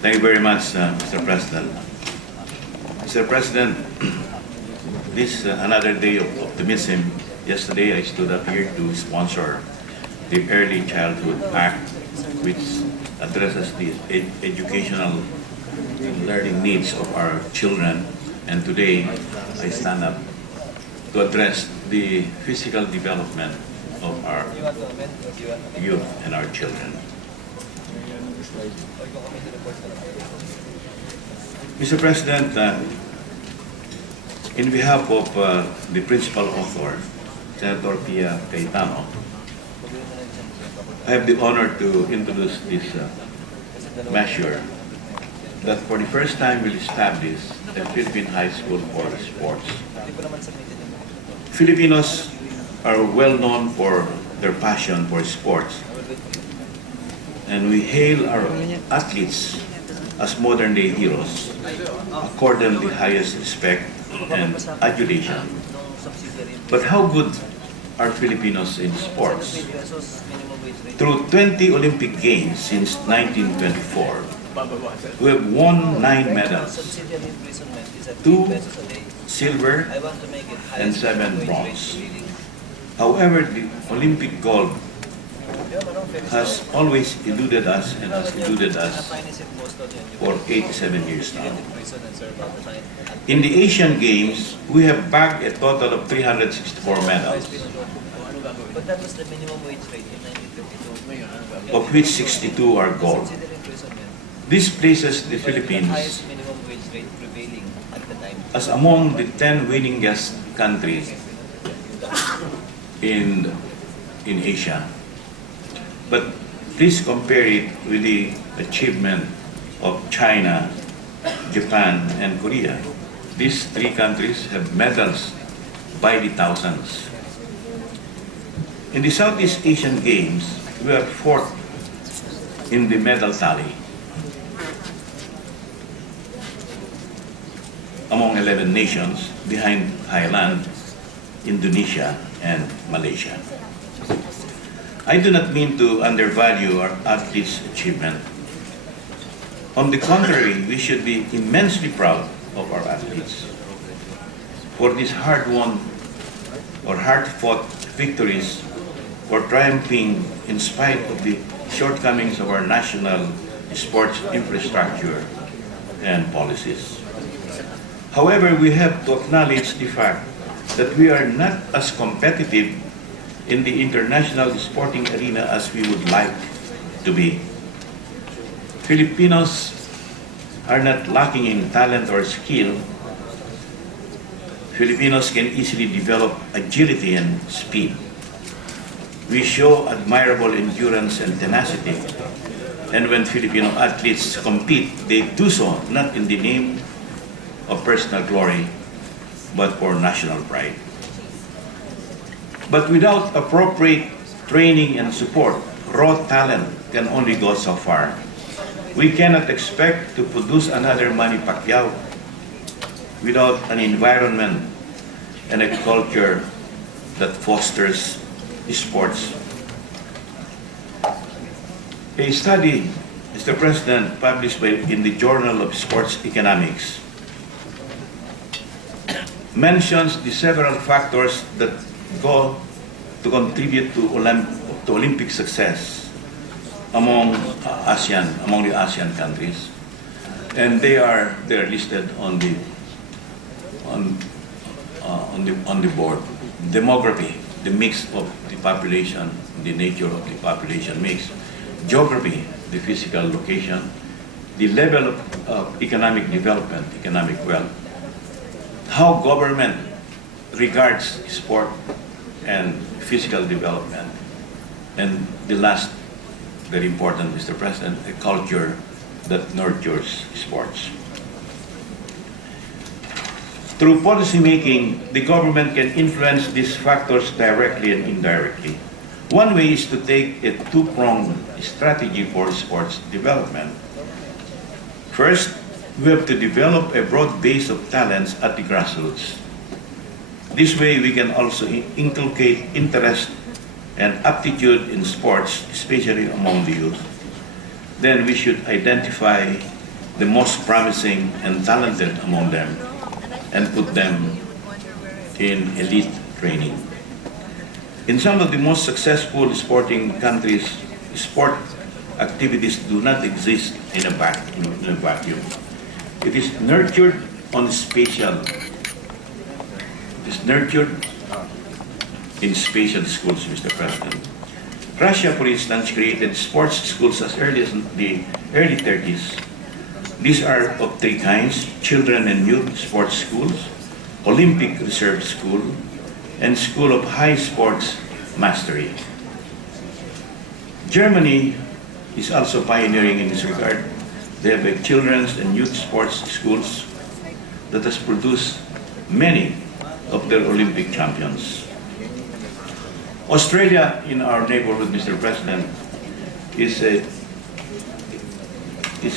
Thank you very much, Mr. President. Mr. President, this another day of optimism. Yesterday, I stood up here to sponsor the Early Childhood Act, which addresses the educational and learning needs of our children. And today, I stand up to address the physical development of our youth and our children. Mr. President, in behalf of the principal author, Senator Pia Cayetano, I have the honor to introduce this measure that for the first time will establish a Philippine high school for sports. Filipinos are well known for their passion for sports, and we hail our athletes as modern-day heroes, accord them the highest respect and adulation. But how good are Filipinos in sports? Through 20 Olympic Games since 1924, we have won 9 medals, 2 silver and 7 bronze. However, the Olympic gold has always eluded us and has eluded us for 87 years now. In the Asian Games, we have bagged a total of 364 medals, But that was the minimum wage rate in 1952. of which 62 are gold. This places the Philippines Highest minimum wage rate prevailing at the time. as among the 10 winningest countries in Asia. But please compare it with the achievement of China, Japan, and Korea. These 3 countries have medals by the thousands. In the Southeast Asian Games, we are 4th in the medal tally among 11 nations, behind Thailand, Indonesia, and Malaysia. I do not mean to undervalue our athletes' achievement. On the contrary, we should be immensely proud of our athletes for these hard-won or hard-fought victories, for triumphing in spite of the shortcomings of our national sports infrastructure and policies. However, we have to acknowledge the fact that we are not as competitive in the international sporting arena as we would like to be. Filipinos are not lacking in talent or skill. Filipinos can easily develop agility and speed. We show admirable endurance and tenacity. And when Filipino athletes compete, they do so not in the name of personal glory, but for national pride. But without appropriate training and support, raw talent can only go so far. We cannot expect to produce another Manny Pacquiao without an environment and a culture that fosters sports. A study, Mr. President, published in the Journal of Sports Economics mentions the several factors that go to contribute to Olympic success among the ASEAN countries, and they are listed on the board. Demography, the mix of the population, the nature of the population mix. Geography, the physical location. The level of economic development, economic wealth. How government regards sport and physical development. And the last, very important, Mr. President, a culture that nurtures sports. Through policy making, the government can influence these factors directly and indirectly. One way is to take a two-pronged strategy for sports development. First, we have to develop a broad base of talents at the grassroots. This way, we can also inculcate interest and aptitude in sports, especially among the youth. Then we should identify the most promising and talented among them and put them in elite training. In some of the most successful sporting countries, sport activities do not exist in a vacuum. It is nurtured on spatial. It is nurtured in spatial schools, Mr. President. Russia, for instance, created sports schools as early as the early 30s. These are of three kinds: children and youth sports schools, Olympic reserve school, and school of high sports mastery. Germany is also pioneering in this regard. They have a children's and youth sports schools that has produced many of their Olympic champions. Australia, in our neighborhood, Mr. President, is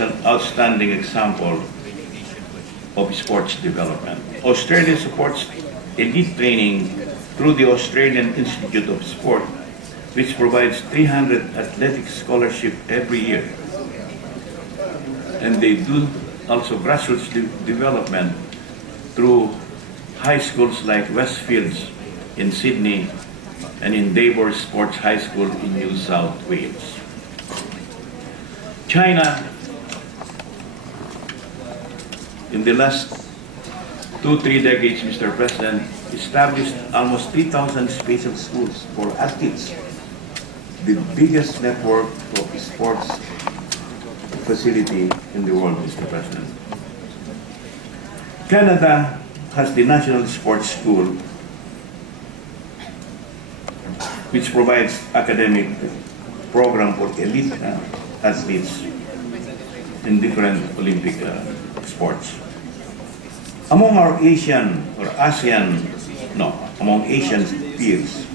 an outstanding example of sports development. Australia supports elite training through the Australian Institute of Sport, which provides 300 athletic scholarships every year. And they do also grassroots development through high schools like Westfields in Sydney and in Davor Sports High School in New South Wales. China, in the last 2-3 decades, Mr. President, established almost 3,000 special schools for athletes, the biggest network of sports facility in the world, Mr. President. Canada has the National Sports School, which provides academic program for elite athletes in different Olympic sports. Among among Asian peers,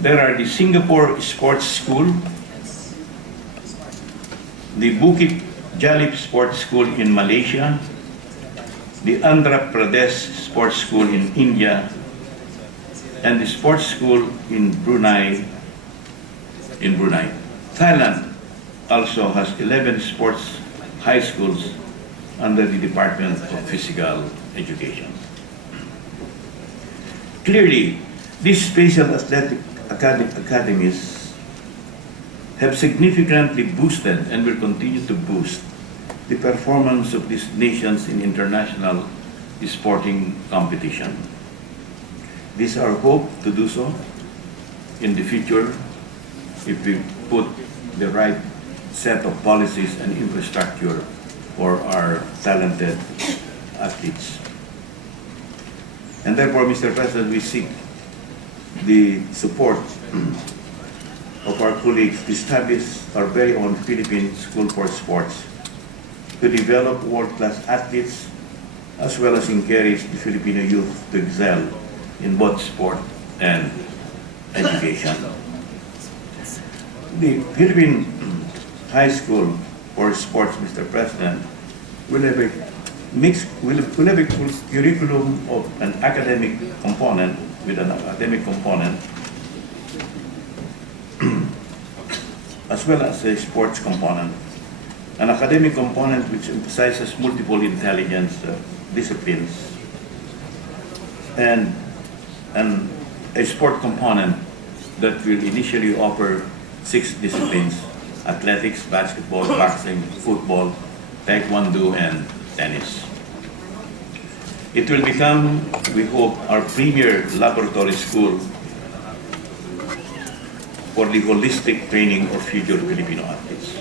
there are the Singapore Sports School, the Bukit Jalip Sports School in Malaysia, the Andhra Pradesh Sports School in India, and the Sports School in Brunei. Thailand also has 11 sports high schools under the Department of Physical Education. Clearly, these special athletic academies have significantly boosted and will continue to boost the performance of these nations in international sporting competition. It is our hope to do so in the future if we put the right set of policies and infrastructure for our talented athletes. And therefore, Mr. President, we seek the support of our colleagues to establish our very own Philippine School for Sports to develop world-class athletes as well as encourage the Filipino youth to excel in both sport and education. The Philippine High School for Sports, Mr. President, will have a curriculum of an academic component as well as a sports component. An academic component which emphasizes multiple intelligence disciplines, and a sport component that will initially offer 6 disciplines: athletics, basketball, boxing, football, taekwondo, and tennis. It will become, we hope, our premier laboratory school for the holistic training of future Filipino athletes.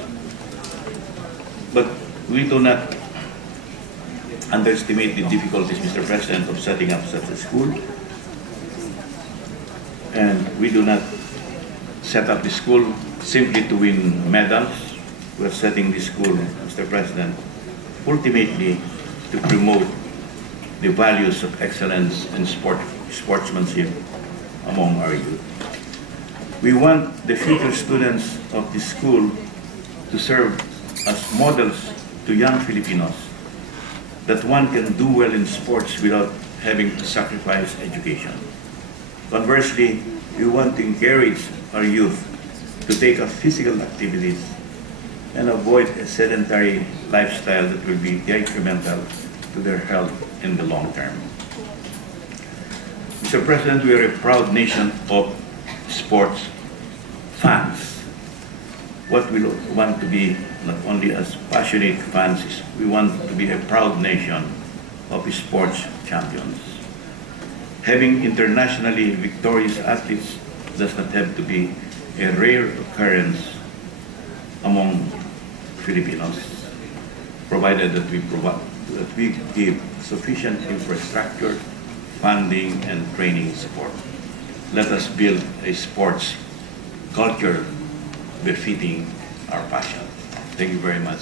But we do not underestimate the difficulties, Mr. President, of setting up such a school. And we do not set up the school simply to win medals. We are setting the school, Mr. President, ultimately to promote the values of excellence and sportsmanship among our youth. We want the future students of the school to serve as models to young Filipinos that one can do well in sports without having to sacrifice education. Conversely, we want to encourage our youth to take up physical activities and avoid a sedentary lifestyle that will be detrimental to their health in the long term. Mr. President, we are a proud nation of sports fans. What we want to be, not only as passionate fans, is we want to be a proud nation of sports champions. Having internationally victorious athletes does not have to be a rare occurrence among Filipinos, provided that we give sufficient infrastructure, funding, and training support. Let us build a sports culture befitting our passion. Thank you very much.